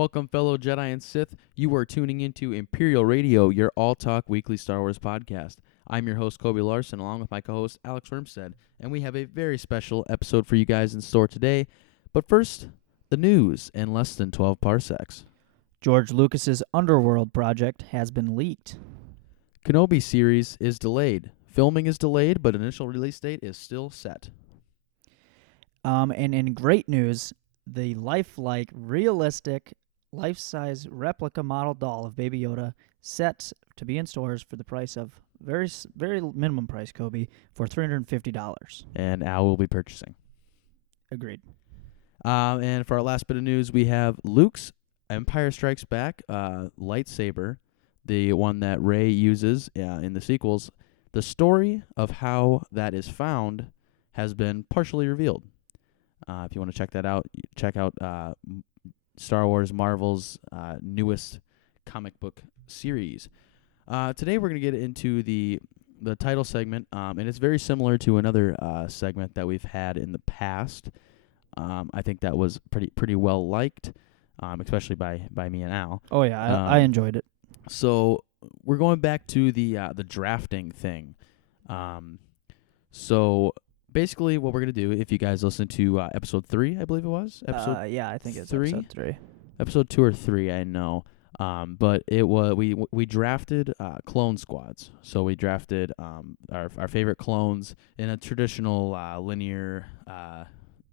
Welcome, fellow Jedi and Sith. You are tuning into Imperial Radio, your all-talk weekly Star Wars podcast. I'm your host, Kobe Larson, along with my co-host, Alex Wormstead, and we have a very special episode for you guys in store today. But first, the news in less than 12 parsecs. George Lucas's Underworld project has been leaked. Kenobi series is delayed. Filming is delayed, but initial release date is still set. And in great news, the lifelike, realistic, life-size replica model doll of Baby Yoda set to be in stores for the price of very minimum price, Kobe, for $350. And Al will be purchasing. Agreed. And for our last bit of news, we have Luke's Empire Strikes Back lightsaber, the one that Rey uses in the sequels. The story of how that is found has been partially revealed. If you want to check that out, check out Star Wars Marvel's newest comic book series. Today we're going to get into the title segment, and it's very similar to another segment that we've had in the past. I think that was pretty well liked, especially by me and Al. Oh yeah, I enjoyed it. So we're going back to the drafting thing. So basically, what we're gonna do, if you guys listen to episode 3, I believe it was Yeah, I think it's 3? episode 3. Episode 2 or 3, I know. But it was we drafted clone squads. So we drafted our favorite clones in a traditional linear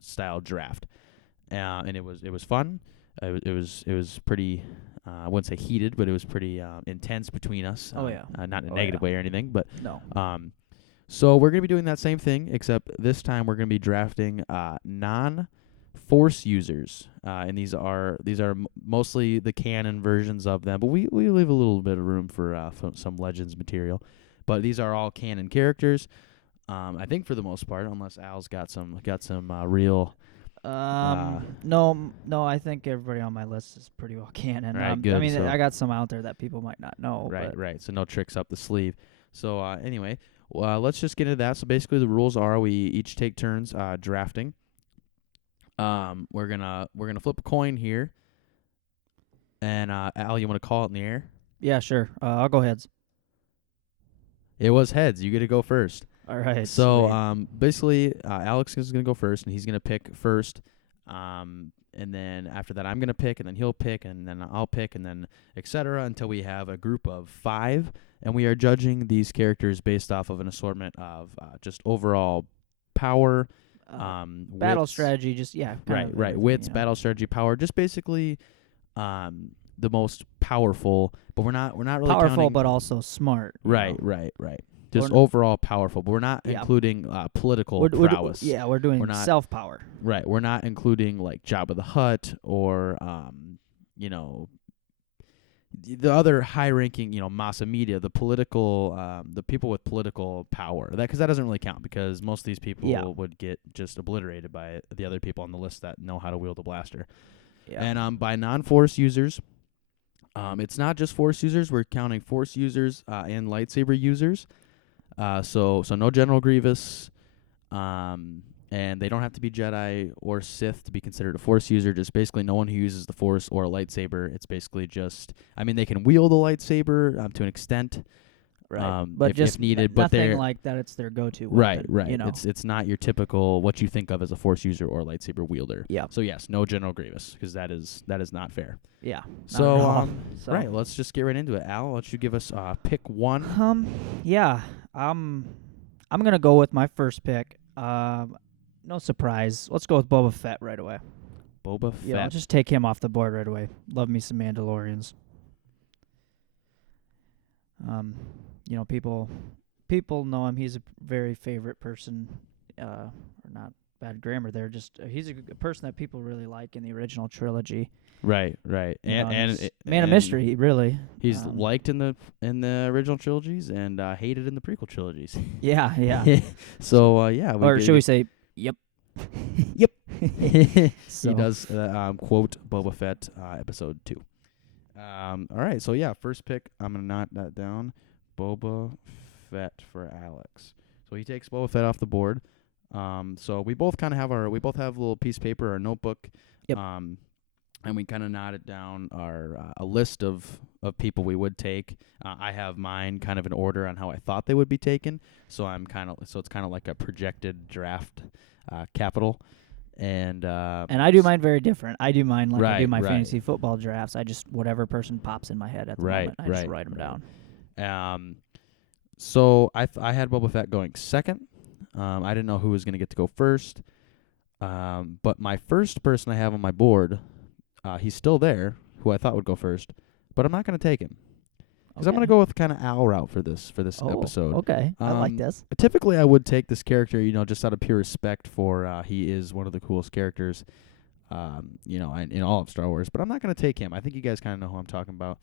style draft, and it was fun. It was pretty. I wouldn't say heated, but it was pretty intense between us. Oh yeah, not in a negative way or anything, but no. So we're gonna be doing that same thing, except this time we're gonna be drafting non-Force users, and these are mostly the canon versions of them. But we leave a little bit of room for some Legends material. But these are all canon characters. I think for the most part, unless Al's got some real. No, I think everybody on my list is pretty well canon. Right, good. I mean, So I got some out there that people might not know. Right. So no tricks up the sleeve. So anyway, let's just get into that. So basically, the rules are we each take turns drafting. We're gonna flip a coin here, and Al, you want to call it in the air? Yeah, sure. I'll go heads. It was heads. You get to go first. All right. So basically, Alex is gonna go first, and he's gonna pick first. And then after that, I'm gonna pick, and then he'll pick, and then I'll pick, and then etc. until we have a group of 5, and we are judging these characters based off of an assortment of just overall power, battle wits, strategy. Just right. Wits, battle strategy, power. Just basically, the most powerful. But we're not really powerful, counting, but also smart. Right. Just overall powerful, but we're not including political prowess. We're doing self-power. Right, we're not including like Jabba the Hutt or the other high-ranking, massa media, the political, the people with political power. Because that doesn't really count, because most of these people would get just obliterated by the other people on the list that know how to wield a blaster. Yeah. And by non-Force users, it's not just Force users. We're counting Force users and lightsaber users. So no General Grievous, and they don't have to be Jedi or Sith to be considered a Force user. Just basically no one who uses the Force or a lightsaber. It's basically just, they can wield a lightsaber to an extent, right? But if needed. But nothing like that. It's their go-to weapon, right. It's not your typical what you think of as a Force user or lightsaber wielder. Yeah. So yes, no General Grievous, because that is not fair. Yeah. So right, let's just get right into it. Al, why don't you give us pick one? Yeah. I'm gonna go with my first pick. No surprise. Let's go with Boba Fett right away. Boba Fett. Yeah, I'll just take him off the board right away. Love me some Mandalorians. People know him. He's a very favorite person. Or not bad grammar there. Just he's a person that people really like in the original trilogy. Right. And man of mystery, really. He's liked in the original trilogies and hated in the prequel trilogies. Yeah. So or should we say, yep. Yep. So. He does quote Boba Fett episode 2. All right. So first pick. I'm gonna note that down. Boba Fett for Alex. So he takes Boba Fett off the board. So we both kind of have we both have a little piece of paper or notebook. Yep. and we kind of knotted down our a list of people we would take. I have mine kind of in order on how I thought they would be taken, so it's kind of like a projected draft capital, and I do mine very different. I do mine like I do Right, my right. fantasy football drafts. I just whatever person pops in my head at the Right, moment, I just right, write them right. down. So I had Boba Fett going second. I didn't know who was going to get to go first. But my first person I have on my board, he's still there, who I thought would go first, but I'm not going to take him because I'm going to go with kind of Al route for this episode. Okay, I like this. Typically, I would take this character, just out of pure respect for he is one of the coolest characters, in all of Star Wars. But I'm not going to take him. I think you guys kind of know who I'm talking about.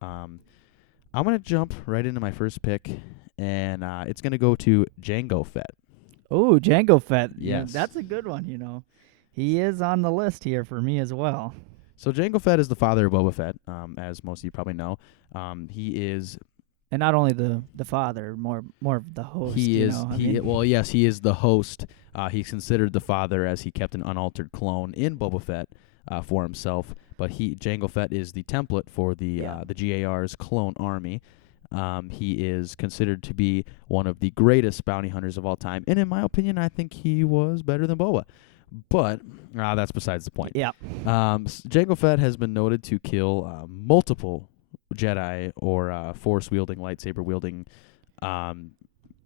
I'm going to jump right into my first pick, and it's going to go to Jango Fett. Oh, Jango Fett. Yeah, Yes. that's a good one, He is on the list here for me as well. So Jango Fett is the father of Boba Fett, as most of you probably know. He is. And not only the father, more of the host. He is. Yes. He is the host. He's considered the father as he kept an unaltered clone in Boba Fett for himself. But Jango Fett is the template for the GAR's clone army. He is considered to be one of the greatest bounty hunters of all time, and in my opinion, I think he was better than Boba. But that's besides the point. Yeah. Jango Fett has been noted to kill multiple Jedi or force-wielding, lightsaber-wielding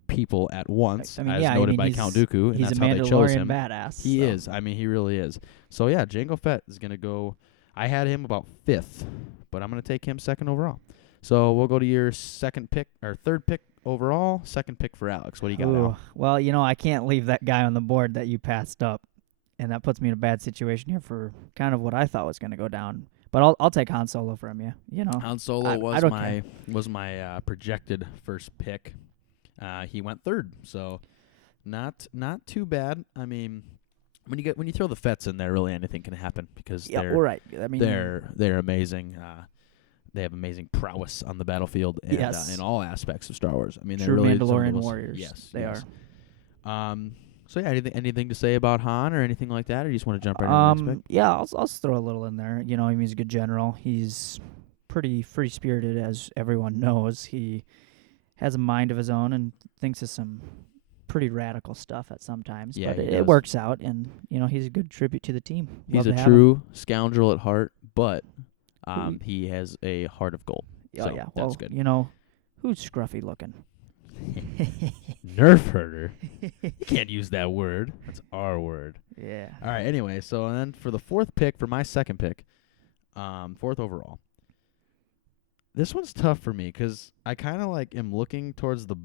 people at once, as noted by Count Dooku, and he's that's a how they chose Mandalorian him. badass. He is. I mean, he really is. So, yeah, Jango Fett is going to go. I had him about 5th, but I'm going to take him 2nd overall. So we'll go to your second pick, or third pick overall, second pick for Alex. What do you got now? Well, I can't leave that guy on the board that you passed up, and that puts me in a bad situation here for kind of what I thought was going to go down. But I'll take Han Solo from you. Han Solo was my projected first pick. He went 3rd, so not too bad. I mean, when you throw the Fets in there, really anything can happen because they're right. I mean, they're amazing. They have amazing prowess on the battlefield and in all aspects of Star Wars. I mean, they're true really Mandalorian warriors. Yes, they are. So yeah, anything to say about Han or anything like that, or you just want to jump right into the next pick? Yeah, I'll throw a little in there. He's a good general. He's pretty free spirited, as everyone knows. He has a mind of his own and thinks of some pretty radical stuff at sometimes. Yeah, but it works out, and he's a good tribute to the team. He's a true scoundrel at heart, but he has a heart of gold. Oh, so yeah. That's good. Who's scruffy looking? Nerf herder. You can't use that word. That's our word. Yeah. All right, anyway, so then for the 4th pick, for my second pick, 4th overall, this one's tough for me because I kind of am looking towards the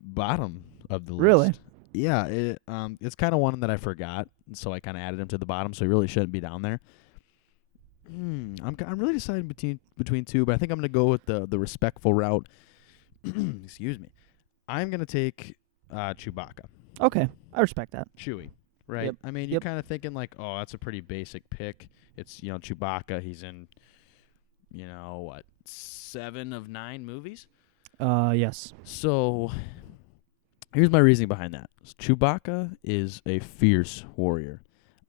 bottom of the list. Really? Yeah, it's kind of one that I forgot, so I kind of added him to the bottom, so he really shouldn't be down there. I'm really deciding between two, but I think I'm going to go with the respectful route. Excuse me. I'm going to take Chewbacca. Okay, I respect that. Chewie, right? Yep. I mean, you're kind of thinking oh, that's a pretty basic pick. It's, Chewbacca. He's in, 7 of 9 movies? Yes. So here's my reasoning behind that. Chewbacca is a fierce warrior.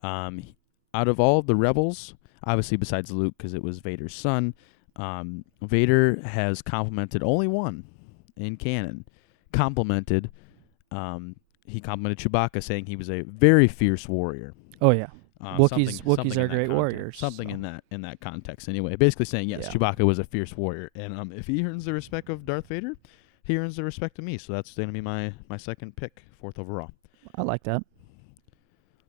Out of all of the rebels, obviously besides Luke because it was Vader's son, Vader has complimented only one in canon. He complimented Chewbacca, saying he was a very fierce warrior. Oh yeah, Wookiees are great warriors. Something in that context. Anyway, basically saying yes, Chewbacca was a fierce warrior, and if he earns the respect of Darth Vader, he earns the respect of me. So that's going to be my second pick, 4th overall. I like that.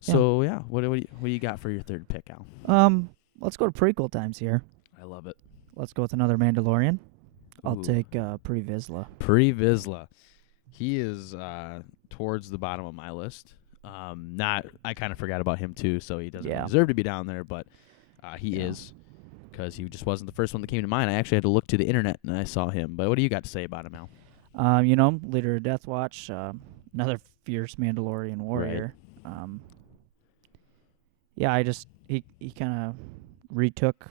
So yeah, what do you got for your third pick, Al? Let's go to prequel times here. I love it. Let's go with another Mandalorian. I'll Ooh. take Pre Vizsla. Pre Vizsla. He is towards the bottom of my list. I kind of forgot about him too, so he doesn't deserve to be down there, but he is, because he just wasn't the first one that came to mind. I actually had to look to the internet and I saw him. But what do you got to say about him, Al? Leader of Death Watch, another fierce Mandalorian warrior. Right. He kind of retook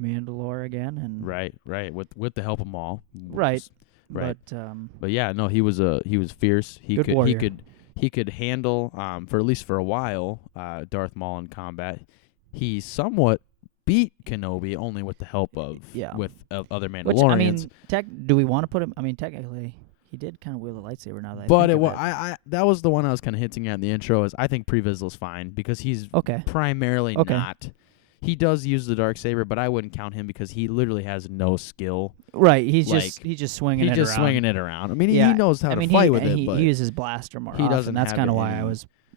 Mandalore again, and right with the help of Maul. Right. But yeah, no, he was fierce. Warrior. He could handle for at least for a while Darth Maul in combat. He somewhat beat Kenobi only with the help of other Which, Mandalorians. I mean, do we want to put him? I mean, technically, he did kind of wield a lightsaber now that but I think it of was it. I that was the one I was kind of hinting at in the intro. Is I think Pre Vizsla's fine because he's Okay. primarily Okay. not. He does use the darksaber, but I wouldn't count him because he literally has no skill. Right. He's Like, just swinging it around. swinging it around. I mean, Yeah, he knows how to fight with it, but he uses blaster more he often. doesn't That's have kind of why any-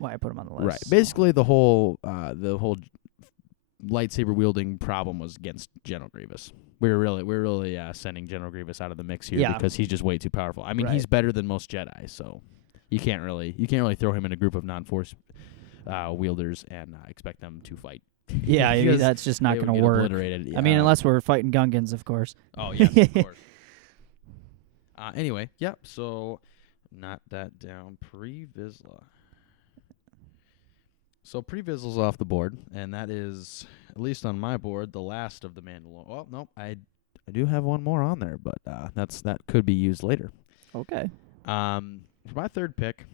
I put him on the list. right. so. Basically, the whole lightsaber wielding problem was against General Grievous. We're really sending General Grievous out of the mix here Yeah. because he's just way too powerful. I mean, Right. he's better than most Jedi, so you can't really throw him in a group of non-force wielders and expect them to fight. Yeah, Because that's just not they would going to get work. obliterated. I mean, unless we're fighting Gungans, of course. Oh yes, of course. Anyway, yep. So, not that down. Pre Vizsla. So Pre Vizsla's off the board, and that is, at least on my board, the last of the Mandalorian. Well, no, I do have one more on there, but that could be used later. Okay. For my third pick,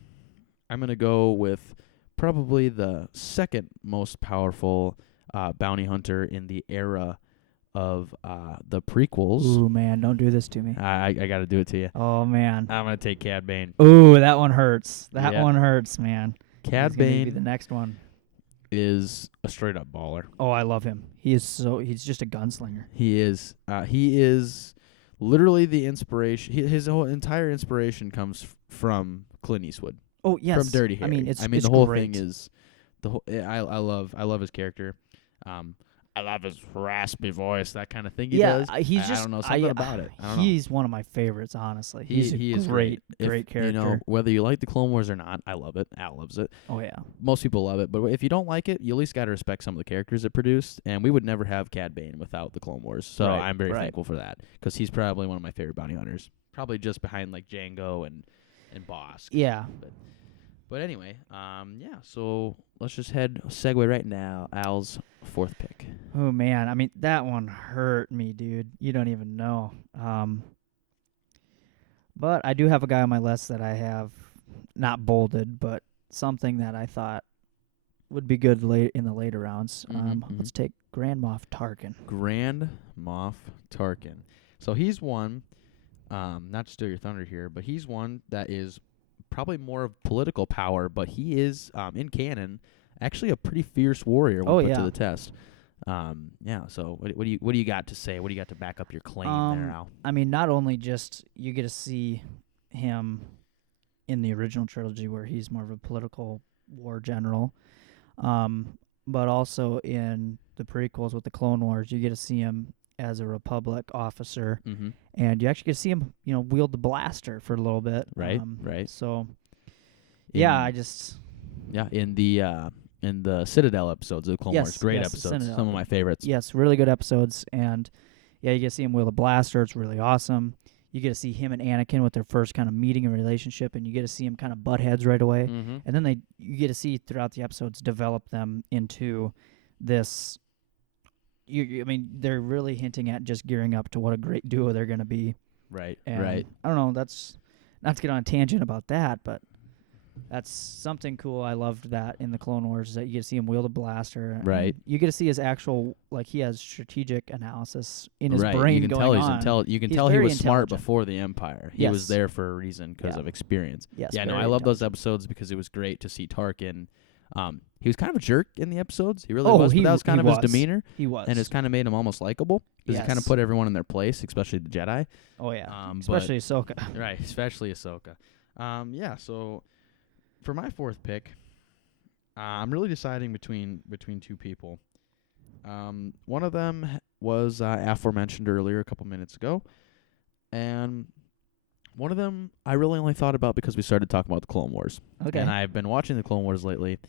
I'm gonna go with probably the second most powerful bounty hunter in the era of the prequels. Ooh, man, don't do this to me. I got to do it to you. Oh, man. I'm gonna take Cad Bane. Ooh, that one hurts. That Yeah. one hurts, man. Cad He's gonna be the Bane next one. is a straight up baller. Oh, I love him. He's just a gunslinger. He is. He is literally the inspiration. His whole entire inspiration comes from Clint Eastwood. Oh, yes. From Dirty Harry. I mean, it's the whole great. thing is the whole. I love his character. I love his raspy voice, that kind of thing he does. He's I just don't know something about it. I don't know. He's one of my favorites, honestly. He's He a is great If, character. You know, whether you like the Clone Wars or not, I love it. Al loves it. Oh yeah. Most people love it, but if you don't like it, you at least got to respect some of the characters it produced. And we would never have Cad Bane without the Clone Wars, so Right, I'm very right. thankful for that because he's probably one of my favorite bounty hunters. Probably just behind like Django and Bosk. Yeah. But anyway, yeah. So let's just segue right now. Al's fourth pick. Oh man, I mean that one hurt me, dude. You don't even know. But I do have a guy on my list that I have not bolded, but something that I thought would be good late in the later rounds. Let's take Grand Moff Tarkin. Grand Moff Tarkin. So he's one. Not to steal your thunder here, but he's one that is probably more of political power, but he is in canon actually a pretty fierce warrior when put to the test. Yeah. So what do you got to say? What do you got to back up your claim there, Al? I mean, not only just you get to see him in the original trilogy where he's more of a political war general, but also in the prequels with the Clone Wars, you get to see him as a Republic officer, and you actually get to see him, wield the blaster for a little bit. Right. So, in the Citadel episodes of the Clone Wars, great episodes, some of my favorites. Yes, really good episodes, and you get to see him wield a blaster. It's really awesome. You get to see him and Anakin with their first kind of meeting and relationship, and you get to see him kind of butt heads right away. And then you get to see throughout the episodes develop them into this. I mean, they're really hinting at just gearing up to what a great duo they're going to be. Right. And right. I don't know. That's not to get on a tangent about that, but that's something cool. I loved that in the Clone Wars is that you get to see him wield a blaster. Right. You get to see his actual, he has strategic analysis in his right. brain You can going tell on. You can He's tell he very was smart intelligent. before the Empire. He was there for a reason because of experience. Yes, yeah, no, very I love those intelligent. episodes because it was great to see Tarkin. He was kind of a jerk in the episodes. He really was, but that was kind of his demeanor. He was. And it's kind of made him almost likable because he kind of put everyone in their place, especially the Jedi. Oh, yeah. Especially Ahsoka. Right, especially Ahsoka. Yeah, so for my fourth pick, I'm really deciding between two people. One of them was aforementioned earlier a couple minutes ago, and one of them I really only thought about because we started talking about the Clone Wars. Okay. And I've been watching the Clone Wars lately.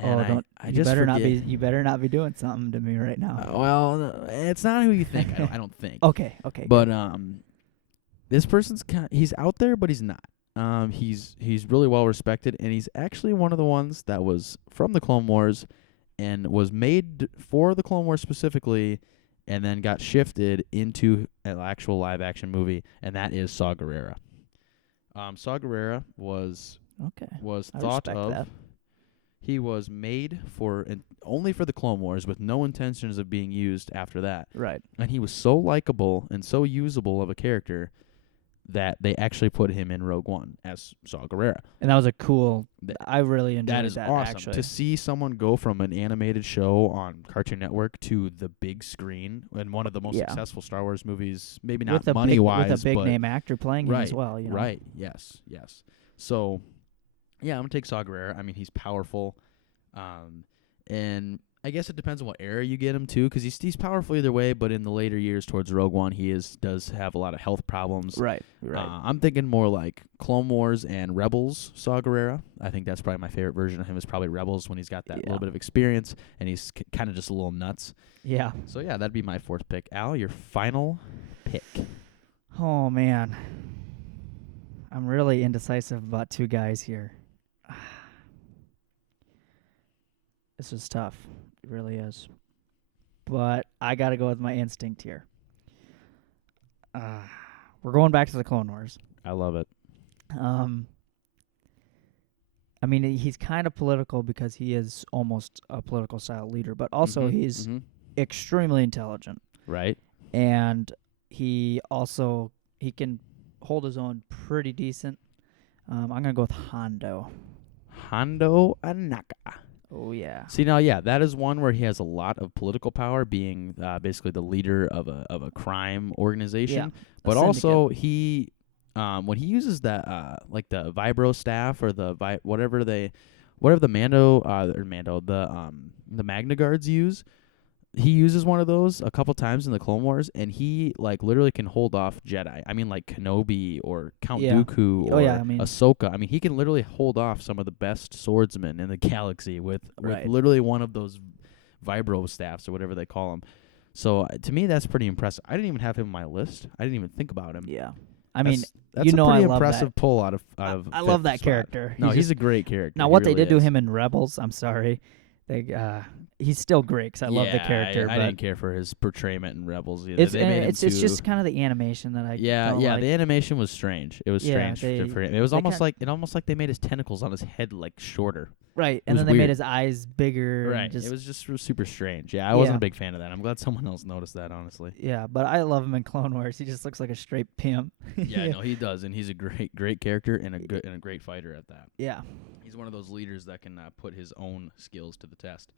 And I you just better forget. you better not be doing something to me right now. Well, it's not who you think. I don't think. Okay. But this person's he's out there, but he's not. He's really well respected, and he's actually one of the ones that was from the Clone Wars and was made for the Clone Wars specifically, and then got shifted into an actual live action movie, and that is Saw Gerrera. Saw Gerrera was I thought respect of. that. He was made for only for the Clone Wars, with no intentions of being used after that. Right. And he was so likable and so usable of a character that they actually put him in Rogue One as Saw Gerrera. And that was a cool. Th- I really enjoyed that. That is awesome. Actually. To see someone go from an animated show on Cartoon Network to the big screen in one of the most successful Star Wars movies, maybe not money-wise, with a big but name actor playing him as well. You know? Right. Yes. So, yeah, I'm gonna take Saw Gerrera. I mean, he's powerful, and I guess it depends on what era you get him to, because he's powerful either way. But in the later years towards Rogue One, he does have a lot of health problems. Right. I'm thinking more like Clone Wars and Rebels Saw Gerrera. I think that's probably my favorite version of him. Is probably Rebels, when he's got that little bit of experience and he's kind of just a little nuts. Yeah. So yeah, that'd be my fourth pick. Al, your final pick. Oh man, I'm really indecisive about two guys here. This is tough. It really is. But I got to go with my instinct here. We're going back to the Clone Wars. I love it. I mean, he's kind of political because he is almost a political style leader, but also he's extremely intelligent. Right. And he can hold his own pretty decent. I'm going to go with Hondo. Hondo Anaka. Oh, yeah. See, now, yeah, that is one where he has a lot of political power, being basically the leader of a crime organization. But also, he, when he uses that, like the vibro staff or whatever the Magna Guards use, he uses one of those a couple times in the Clone Wars, and he like literally can hold off Jedi. I mean, like Kenobi or Count Dooku or Ahsoka. I mean, he can literally hold off some of the best swordsmen in the galaxy with literally one of those vibro staffs or whatever they call them. So to me, that's pretty impressive. I didn't even have him on my list. I didn't even think about him. Yeah, I mean, that's a pretty impressive pull out of. I love that character. No, he's a great character. Now, what they did to him in Rebels, I'm sorry. He's still great because I love the character. I didn't care for his portrayment in Rebels either. It's just kind of the animation that I don't like. The animation was strange. It was strange for him. It was almost like they made his tentacles on his head like shorter. Right, and then they made his eyes bigger. Right, it was just super strange. Yeah, I wasn't a big fan of that. I'm glad someone else noticed that, honestly. Yeah, but I love him in Clone Wars. He just looks like a straight pimp. Yeah, no, he does, and he's a great character and a great fighter at that. Yeah, he's one of those leaders that can put his own skills to the test.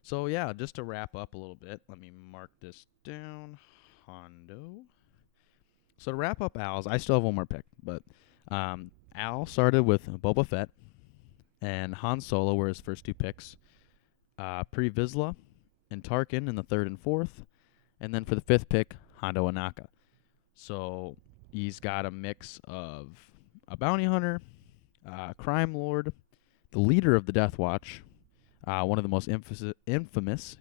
So yeah, just to wrap up a little bit, let me mark this down. Hondo. So to wrap up Al's, I still have one more pick, but Al started with Boba Fett, and Han Solo were his first two picks. Pre Vizsla and Tarkin in the third and fourth, and then for the fifth pick, Hondo Anaka. So he's got a mix of a bounty hunter, crime lord, the leader of the Death Watch, one of the most infamous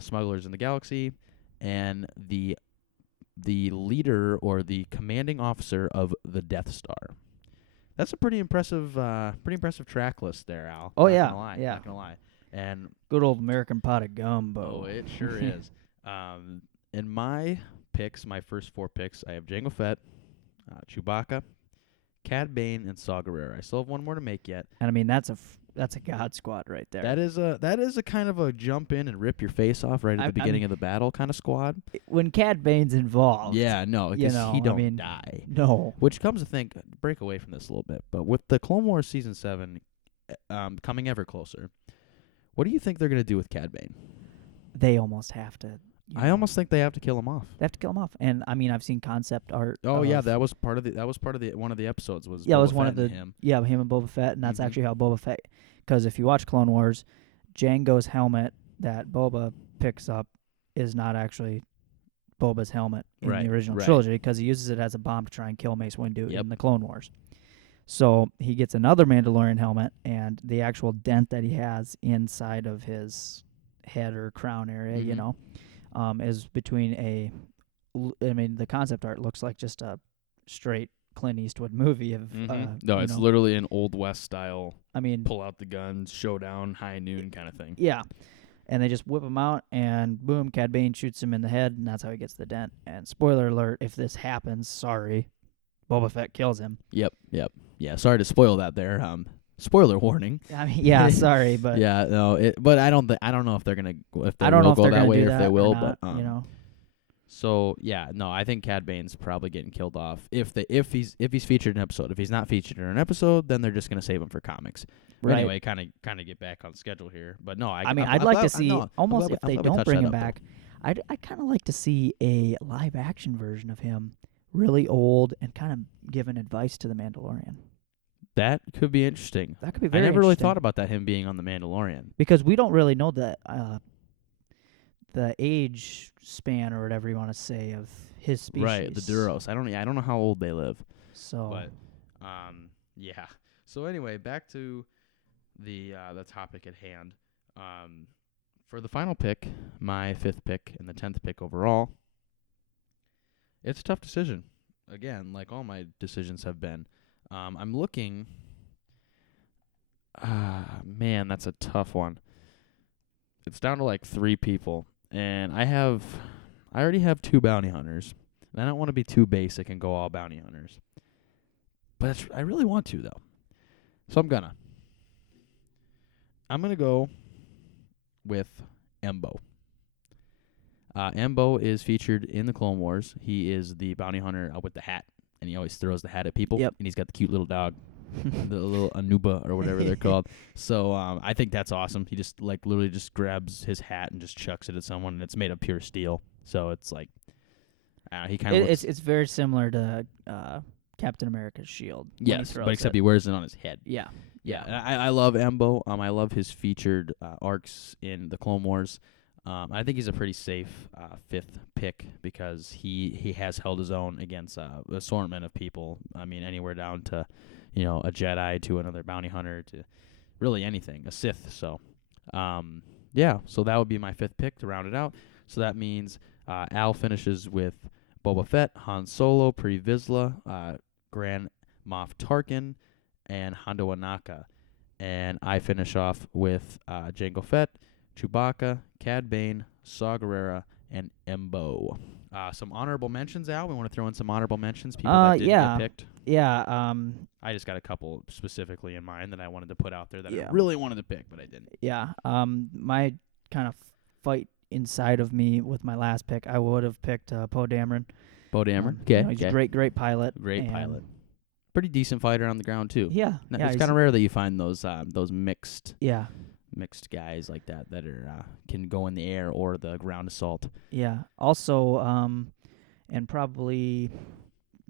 smugglers in the galaxy, and the leader or the commanding officer of the Death Star. That's a pretty impressive track list there, Al. Oh, not gonna lie. And good old American pot of gumbo. Oh, it sure is. In my picks, my first four picks, I have Jango Fett, Chewbacca, Cad Bane, and Saw Gerrera. I still have one more to make yet. And I mean, that's a god squad right there. That is a kind of a jump in and rip your face off right at the beginning of the battle kind of squad. When Cad Bane's involved. Yeah, no, because he don't die. No. Which comes to think, break away from this a little bit, but with the Clone Wars Season 7 coming ever closer, what do you think they're going to do with Cad Bane? They almost have to. I almost think they have to kill him off. They have to kill him off, and I mean, I've seen concept art. Oh yeah, that was part of the one of the episodes was. Yeah, Boba it was one Fett of the him. Yeah, him and Boba Fett, and that's actually how Boba Fett. Because if you watch Clone Wars, Jango's helmet that Boba picks up is not actually Boba's helmet in the original trilogy, because he uses it as a bomb to try and kill Mace Windu in the Clone Wars. So he gets another Mandalorian helmet, and the actual dent that he has inside of his head or crown area, is between the concept art looks like just a straight Clint Eastwood movie of it's literally an Old West style. I mean, pull out the guns, showdown, high noon kind of thing. Yeah, and they just whip him out, and boom, Cad Bane shoots him in the head, and that's how he gets the dent. And spoiler alert: if this happens, sorry, Boba Fett kills him. Yep. Yeah, sorry to spoil that there. Spoiler warning. I mean, yeah, sorry, but Yeah, no, but I don't know if they're gonna I don't know if go they're that gonna way do or if that they or will, not, but you know. So yeah, no, I think Cad Bane's probably getting killed off if he's featured in an episode. If he's not featured in an episode, then they're just gonna save him for comics. But Right. anyway, kind of get back on schedule here. But no, I mean, I'd like to see almost if they don't bring him back. I'd kind of like to see a live action version of him, really old and kind of giving advice to the Mandalorian. That could be interesting. That could be very. I never really interesting. thought about that, him being on the Mandalorian, because we don't really know the age span or whatever you want to say of his species. right? The Duros. I don't know how old they live. So, But yeah. So anyway, back to the topic at hand. For the final pick, my 5th pick and the 10th pick overall, it's a tough decision. Again, like all my decisions have been. I'm looking. Man, that's a tough one. It's down to like 3 people, and I already have 2 bounty hunters, and I don't want to be too basic and go all bounty hunters. But I really want to, though. So I'm gonna go with Embo. Embo is featured in the Clone Wars. He is the bounty hunter with the hat, and he always throws the hat at people. Yep. And he's got the cute little dog, the little Anuba or whatever they're called. So I think that's awesome. He just literally just grabs his hat and just chucks it at someone, and it's made of pure steel. So it's like he kind of it's very similar to Captain America's shield. Yes, but except he wears it on his head. Yeah. Yeah, and I love Embo. I love his featured arcs in the Clone Wars. I think he's a pretty safe 5th pick because he has held his own against assortment of people. I mean, anywhere down to, a Jedi to another bounty hunter to really anything, a Sith. So, so that would be my 5th pick to round it out. So that means Al finishes with Boba Fett, Han Solo, Pre Vizsla, Grand Moff Tarkin, and Hondo Anaka. And I finish off with Jango Fett, Chewbacca, Cad Bane, Saw Gerrera, and Embo. Some honorable mentions, Al? We want to throw in some honorable mentions? People that didn't get picked? Yeah. I just got a couple specifically in mind that I wanted to put out there that Yeah. I really wanted to pick, but I didn't. Yeah. My kind of fight inside of me with my last pick, I would have picked Poe Dameron. Poe Dameron? Okay. He's a great pilot. Great pilot. Pretty decent fighter on the ground, too. Yeah. It's kind of rare that you find those mixed guys like that are can go in the air or the ground assault. Yeah. Also, and probably,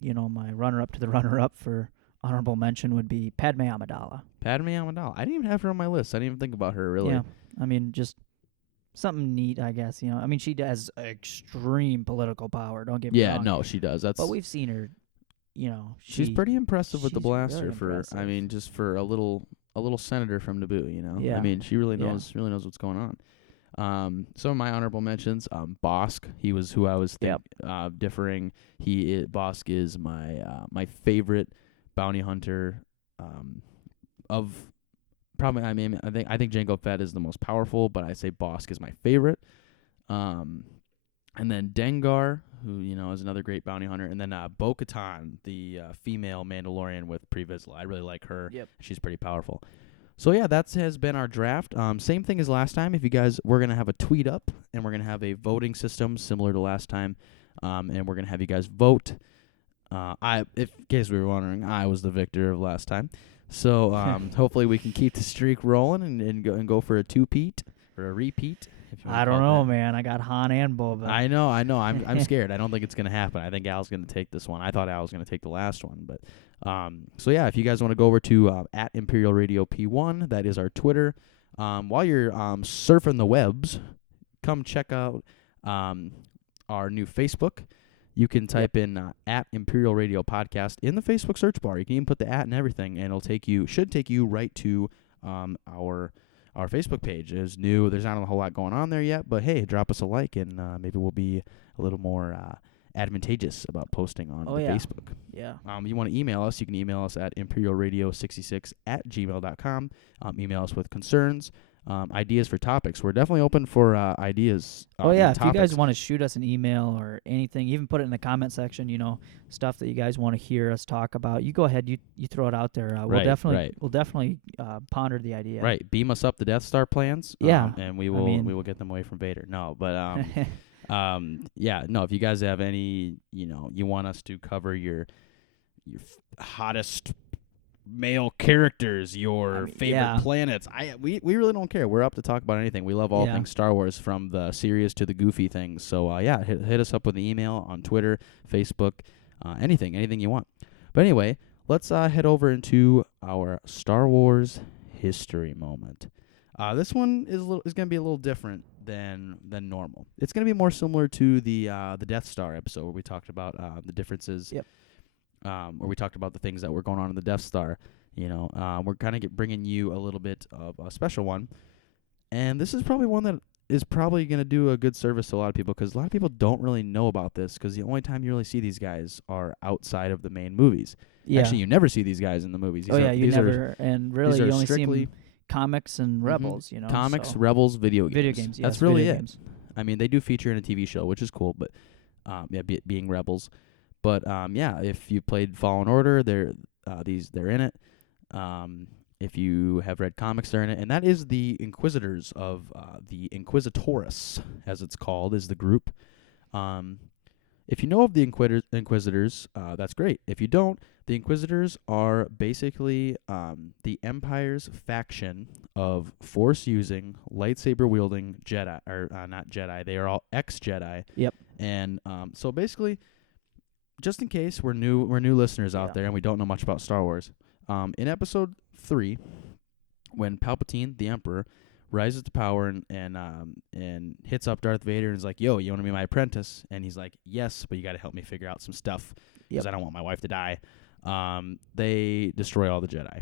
my runner-up to the runner-up for honorable mention would be Padme Amidala. Padme Amidala. I didn't even have her on my list. I didn't even think about her, really. Yeah. I mean, just something neat, I guess. I mean, she has extreme political power. Don't get me wrong. Yeah, no, she does. But we've seen her, she's pretty impressive with the she's blaster very I mean, just for a little senator from Naboo, Yeah. I mean, she really knows what's going on. Some of my honorable mentions, Bosk, he was who I was differing. Bosk is my favorite bounty hunter of probably. I mean, I think Jango Fett is the most powerful, but I say Bosk is my favorite. And then Dengar, who is another great bounty hunter, and then Bo-Katan, the female Mandalorian with Pre Vizsla. I really like her. Yep. She's pretty powerful. So yeah, that has been our draft. Same thing as last time. If you guys, we're gonna have a tweet up, and we're gonna have a voting system similar to last time, and we're gonna have you guys vote. In case we were wondering, I was the victor of last time. So hopefully we can keep the streak rolling and go for a two-peat or a repeat. I don't know, man. I got Han and Boba. I know. I'm scared. I don't think it's gonna happen. I think Al's gonna take this one. I thought Al was gonna take the last one, but so yeah, if you guys want to go over to at Imperial Radio P1, that is our Twitter. While you're surfing the webs, come check out our new Facebook. You can type in at Imperial Radio Podcast in the Facebook search bar. You can even put the at and everything, and should take you right to our Facebook page. Is new. There's not a whole lot going on there yet, but hey, drop us a like, and maybe we'll be a little more advantageous about posting on Facebook. Yeah. You want to email us, you can email us at imperialradio66@gmail.com. Email us with concerns. ideas for topics. We're definitely open for ideas. Oh yeah, and if you guys topics. want to shoot us an email or anything, even put it in the comment section. Stuff that you guys want to hear us talk about. You go ahead, you throw it out there. Right, right. We'll definitely ponder the idea. Right, beam us up the Death Star plans. Yeah, and we will get them away from Vader. No, but yeah, no. If you guys have any, you want us to cover your hottest male characters, your favorite planets. We really don't care. We're up to talk about anything. We love all things Star Wars, from the serious to the goofy things. So yeah, hit us up with an email on Twitter, Facebook, anything you want. But anyway, let's head over into our Star Wars history moment. This one is going to be a little different than normal. It's going to be more similar to the Death Star episode where we talked about the differences. Yep. Where we talked about the things that were going on in the Death Star. We're kind of bringing you a little bit of a special one. And this is probably one that is probably going to do a good service to a lot of people, because a lot of people don't really know about this, because the only time you really see these guys are outside of the main movies. Yeah. Actually, you never see these guys in the movies. You never. And really, you only see them comics and Rebels, Comics, Rebels, video games. Video games, yes. That's really video it. Games. I mean, they do feature in a TV show, which is cool, but being Rebels. But if you played Fallen Order, they're in it. If you have read comics, they're in it, and that is the Inquisitors of the Inquisitores, as it's called, is the group. If you know of the Inquisitors, that's great. If you don't, the Inquisitors are basically the Empire's faction of Force-using, lightsaber-wielding Jedi, or not Jedi. They are all ex-Jedi. Yep. And so basically, just in case we're new listeners out there and we don't know much about Star Wars, in Episode 3, when Palpatine, the Emperor, rises to power and hits up Darth Vader and is like, "Yo, you want to be my apprentice?" And he's like, "Yes, but you got to help me figure out some stuff because I don't want my wife to die." They destroy all the Jedi,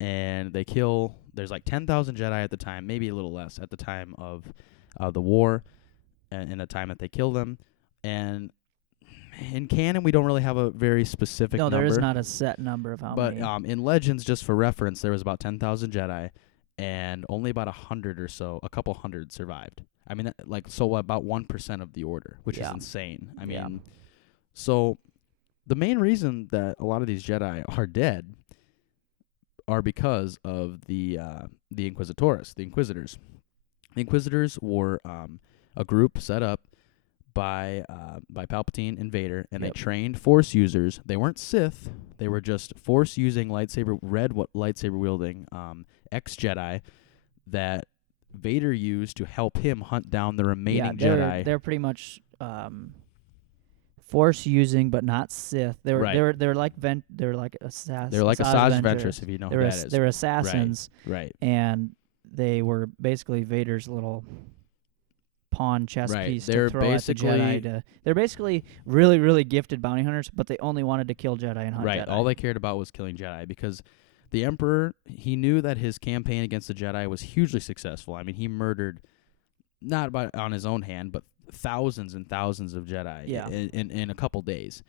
and they kill. There's like 10,000 Jedi at the time, maybe a little less at the time of the war, and in the time that they kill them. And in canon, we don't really have a very specific number. No, there is not a set number of how many. But in Legends, just for reference, there was about 10,000 Jedi, and only about 100 or so, a couple hundred survived. I mean, about 1% of the Order, which is insane. I mean, so the main reason that a lot of these Jedi are dead are because of the Inquisitores, the Inquisitors. The Inquisitors were a group set up by Palpatine and Vader, and they trained Force users. They weren't Sith; they were just Force-using, lightsaber-wielding ex-Jedi that Vader used to help him hunt down the remaining Jedi. They're pretty much Force-using, but not Sith. They're like assassins. They're like Asajj Ventress, if you know who that is. They're assassins, right? And they were basically Vader's little pawn chess piece they're to throw at the Jedi. They're basically really, really gifted bounty hunters, but they only wanted to kill Jedi and hunt Jedi. All they cared about was killing Jedi, because the Emperor, he knew that his campaign against the Jedi was hugely successful. I mean, he murdered, not on his own hand, but thousands and thousands of Jedi in a couple days.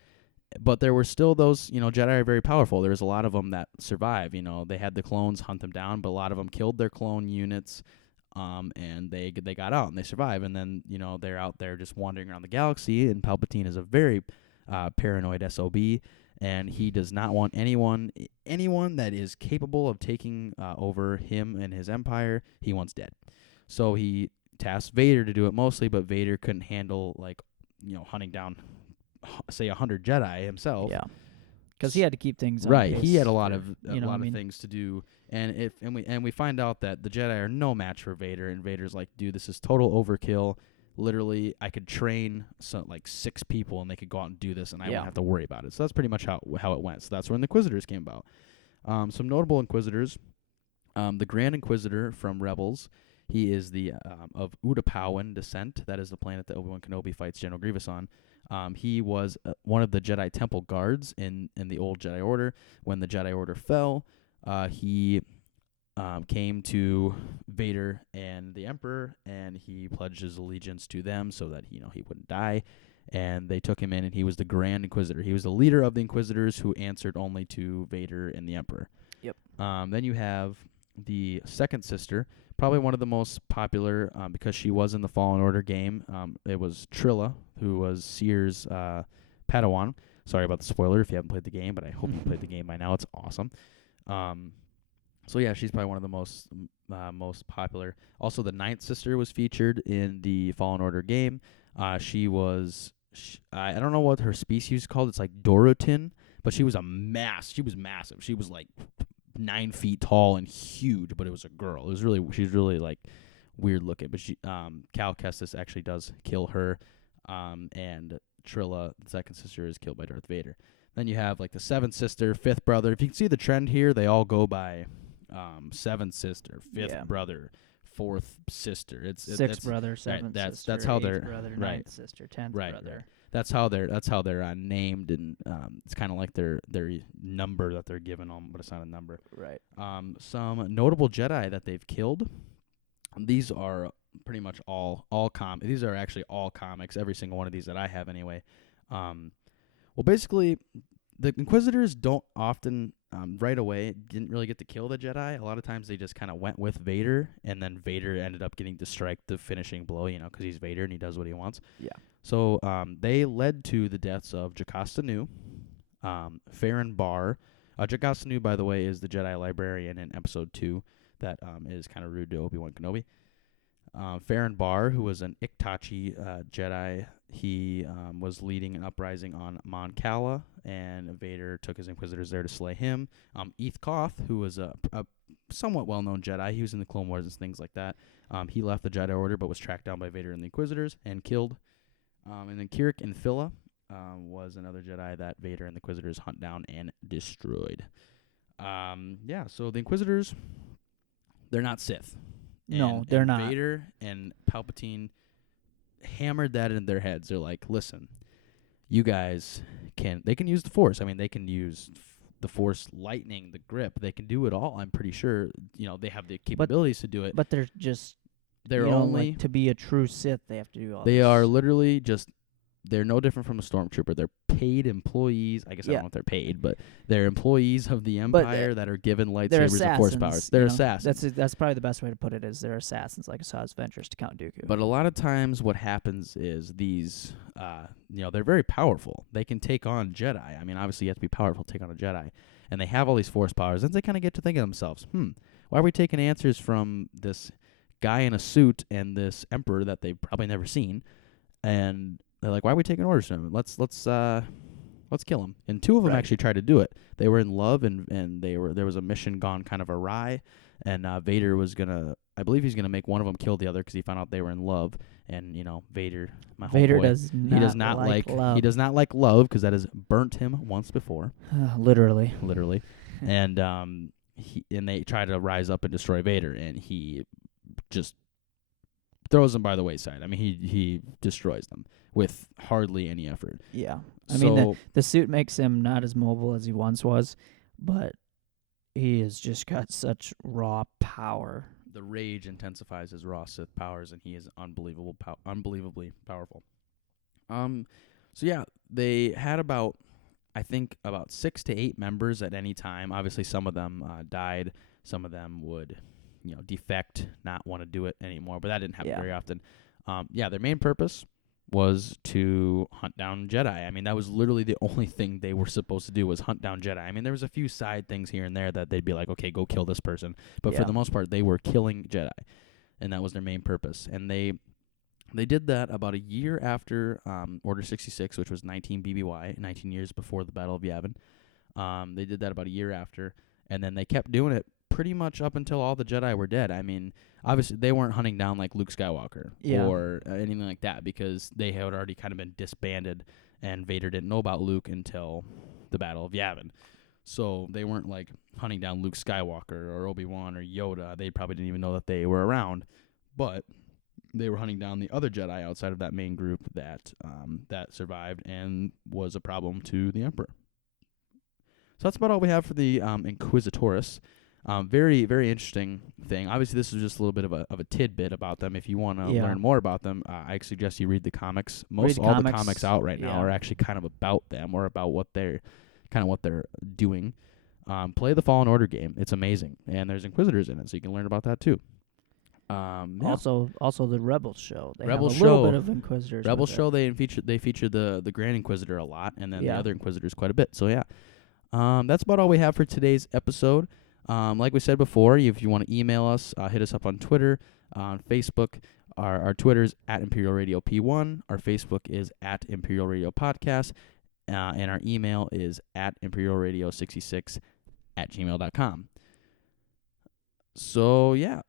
But there were still those, Jedi are very powerful. There was a lot of them that survive. They had the clones hunt them down, but a lot of them killed their clone units. And they got out and they survive, and then they're out there just wandering around the galaxy. And Palpatine is a very paranoid SOB, and he does not want anyone that is capable of taking over him and his empire. He wants dead. So he tasked Vader to do it mostly, but Vader couldn't handle hunting down, say, 100 Jedi himself. Yeah, because he had to keep things right. on He had a lot of of things to do. And we find out that the Jedi are no match for Vader, and Vader's like, dude, this is total overkill. Literally, I could train 6 people, and they could go out and do this, and I wouldn't have to worry about it. So that's pretty much how it went. So that's when the Inquisitors came about. Some notable Inquisitors, the Grand Inquisitor from Rebels. He is the of Utapauan descent. That is the planet that Obi-Wan Kenobi fights General Grievous on. He was one of the Jedi Temple guards in the old Jedi Order. When the Jedi Order fell, he came to Vader and the Emperor, and he pledged his allegiance to them so that he wouldn't die. And they took him in, and he was the Grand Inquisitor. He was the leader of the Inquisitors who answered only to Vader and the Emperor. Yep. Then you have the second sister, probably one of the most popular because she was in the Fallen Order game. It was Trilla, who was Seer's Padawan. Sorry about the spoiler if you haven't played the game, but I hope you played the game by now. It's awesome. So yeah, she's probably one of the most popular. Also, the ninth sister was featured in the Fallen Order game. She was I don't know what her species is called. It's like Dorotin, but she was She was massive. She was like 9 feet tall and huge, but it was a girl. She's really like weird looking. But Cal Kestis actually does kill her, and Trilla, the second sister, is killed by Darth Vader. Then you have like the seventh sister, fifth brother. If you can see the trend here, they all go by seventh sister, fifth brother, fourth sister. Sixth brother, seventh sister. That's how they're eighth brother, right. Ninth sister, 10th Right. brother. That's how they're named, and it's kind of like their number that they're given them, but it's not a number. Right. Some notable Jedi that they've killed. These are pretty much all These are actually all comics. Every single one of these that I have, anyway. Well, basically, the Inquisitors don't often right away didn't really get to kill the Jedi. A lot of times they just kind of went with Vader, and then Vader ended up getting to strike the finishing blow, because he's Vader and he does what he wants. Yeah. So they led to the deaths of Jocasta Nu, Farron Barr. Jocasta Nu, by the way, is the Jedi librarian in Episode 2 that is kind of rude to Obi-Wan Kenobi. Farron Barr, who was an Iktachi Jedi, he was leading an uprising on Mon Cala, and Vader took his Inquisitors there to slay him. Eth Koth, who was a somewhat well-known Jedi, he was in the Clone Wars and things like that. He left the Jedi Order but was tracked down by Vader and the Inquisitors and killed. And then Kirik Infilla was another Jedi that Vader and the Inquisitors hunt down and destroyed. So the Inquisitors, they're not Sith. No, they're not. Vader and Palpatine hammered that in their heads. They're like, listen, you guys can use the Force. I mean, they can use the Force lightning, the grip. They can do it all. I'm pretty sure, they have the capabilities to do it. But they're only to be a true Sith, they have to do all They this. are literally they're no different from a stormtrooper. They're paid employees. I guess I don't know if they're paid, but they're employees of the Empire that are given lightsabers and Force powers. They're assassins. That's probably the best way to put it, is they're assassins, like Asajj Ventress to Count Dooku. But a lot of times what happens is these, they're very powerful. They can take on Jedi. I mean, obviously you have to be powerful to take on a Jedi. And they have all these Force powers. And they kind of get to think of themselves, why are we taking answers from this guy in a suit and this Emperor that they've probably never seen? And they're like, why are we taking orders from him? Let's kill him. And two of them actually tried to do it. They were in love, and there was a mission gone kind of awry, and Vader was I believe he's gonna make one of them kill the other because he found out they were in love. And Vader, Vader does not like love. He does not like love because that has burnt him once before. Literally. And they try to rise up and destroy Vader, and he just throws them by the wayside. I mean, he destroys them with hardly any effort. Yeah. I mean, the suit makes him not as mobile as he once was, but he has just got such raw power. The rage intensifies his raw Sith powers, and he is unbelievably powerful. So yeah, they had about 6 to 8 members at any time. Obviously, some of them died. Some of them would, defect, not want to do it anymore. But that didn't happen very often. Their main purpose was to hunt down Jedi. I mean, that was literally the only thing they were supposed to do, was hunt down Jedi. I mean, there was a few side things here and there that they'd be like, okay, go kill this person. But for the most part, they were killing Jedi, and that was their main purpose. And they did that about a year after Order 66, which was 19 BBY, 19 years before the Battle of Yavin. They did that about a year after, and then they kept doing it pretty much up until all the Jedi were dead. I mean, obviously, they weren't hunting down like Luke Skywalker or anything like that, because they had already kind of been disbanded, and Vader didn't know about Luke until the Battle of Yavin. So they weren't like hunting down Luke Skywalker or Obi-Wan or Yoda. They probably didn't even know that they were around. But they were hunting down the other Jedi outside of that main group that survived and was a problem to the Emperor. So that's about all we have for the Inquisitores. Very, very interesting thing. Obviously, this is just a little bit of a tidbit about them. If you want to learn more about them, I suggest you read the comics. The comics out right now are actually kind of about them, or about what they're doing. play the Fallen Order game. It's amazing, and there's Inquisitors in it, so you can learn about that too. Yeah. Also the Rebels show. They Rebels have a little show. bit of Inquisitors. Rebels with show it. they feature the Grand Inquisitor a lot, and then the Yeah. other Inquisitors quite a bit. So yeah, that's about all we have for today's episode. Like we said before, if you want to email us, hit us up on Twitter, on Facebook. Our Twitter's at Imperial Radio P1. Our Facebook is at Imperial Radio Podcast. And our email is at imperialradio66@gmail.com. So, yeah,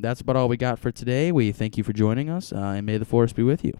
that's about all we got for today. We thank you for joining us, and may the Force be with you.